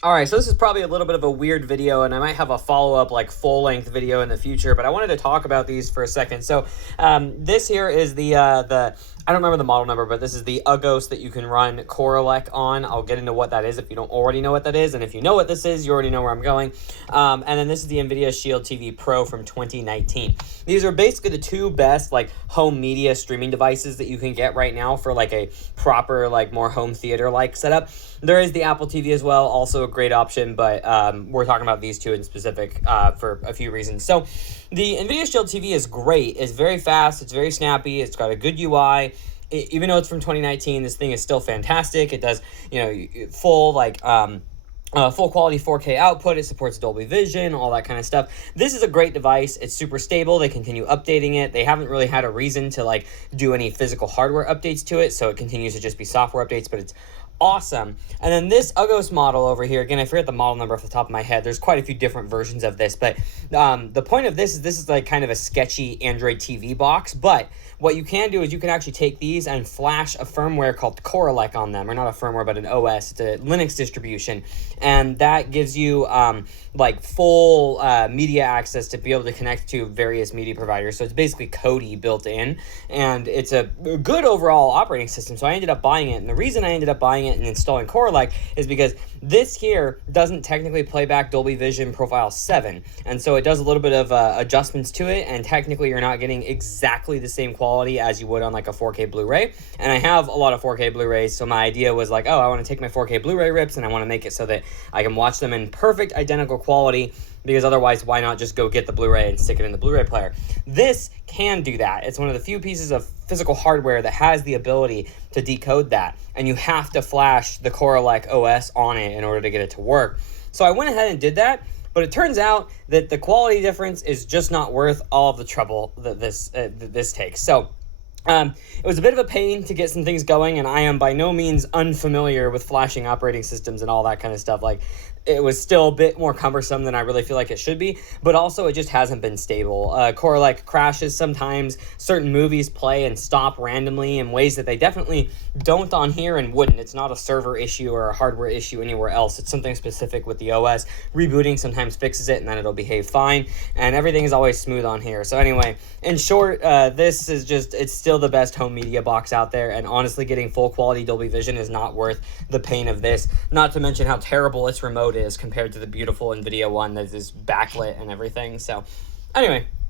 All right, so this is probably a little bit of a weird video, and I might have a follow-up, like, full-length video in the future, but I wanted to talk about these for a second. So, this here is I don't remember the model number, but this is the Uggos that you can run CoreElec on. I'll get into what that is if you don't already know what that is, and if you know what this is, you already know where I'm going. And then this is the NVIDIA Shield TV Pro from 2019. These are basically the two best, like, home media streaming devices that you can get right now for, like, a proper, like, more home theater-like setup. There is the Apple TV as well, also a great option, but we're talking about these two in specific for a few reasons. So the NVIDIA Shield TV is great. It's very fast. It's very snappy. It's got a good UI. Even though it's from 2019, this thing is still fantastic. It does, full full quality 4K output. It supports Dolby Vision, all that kind of stuff. This is a great device. It's super stable. They continue updating it. They haven't really had a reason to like do any physical hardware updates to it, so it continues to just be software updates, but it's awesome. And then this Uggos model over here, again, I forget the model number off the top of my head. There's quite a few different versions of this, but the point of this is like kind of a sketchy Android TV box, but what you can do is you can actually take these and flash a firmware called CoreElec on them, or not a firmware, but an OS. It's a Linux distribution, and that gives you like full media access to be able to connect to various media providers. So it's basically Kodi built in, and it's a good overall operating system. So I ended up buying it, and the reason I ended up buying it and installing CoreElec is because this here doesn't technically play back Dolby Vision Profile 7, and so it does a little bit of adjustments to it, and technically you're not getting exactly the same quality as you would on like a 4K Blu-ray. And I have a lot of 4K Blu-rays, so my idea was like, oh, I want to take my 4K Blu-ray rips and I want to make it so that I can watch them in perfect identical quality, because otherwise why not just go get the Blu-ray and stick it in the Blu-ray player. This can do that. It's one of the few pieces of physical hardware that has the ability to decode that, and you have to flash the CoreElec OS on it in order to get it to work. So I went ahead and did that, but it turns out that the quality difference is just not worth all of the trouble that this takes. So it was a bit of a pain to get some things going, and I am by no means unfamiliar with flashing operating systems and all that kind of stuff. Like, it was still a bit more cumbersome than I really feel like it should be, but also it just hasn't been stable. CoreElec crashes sometimes. Certain movies play and stop randomly in ways that they definitely don't on here and wouldn't. It's not a server issue or a hardware issue anywhere else. It's something specific with the OS. Rebooting sometimes fixes it, and then it'll behave fine, and everything is always smooth on here. So anyway, in short, this is just, it's still the best home media box out there, and honestly, getting full quality Dolby Vision is not worth the pain of this, not to mention how terrible its remote is compared to the beautiful NVIDIA one that is backlit and everything. So anyway,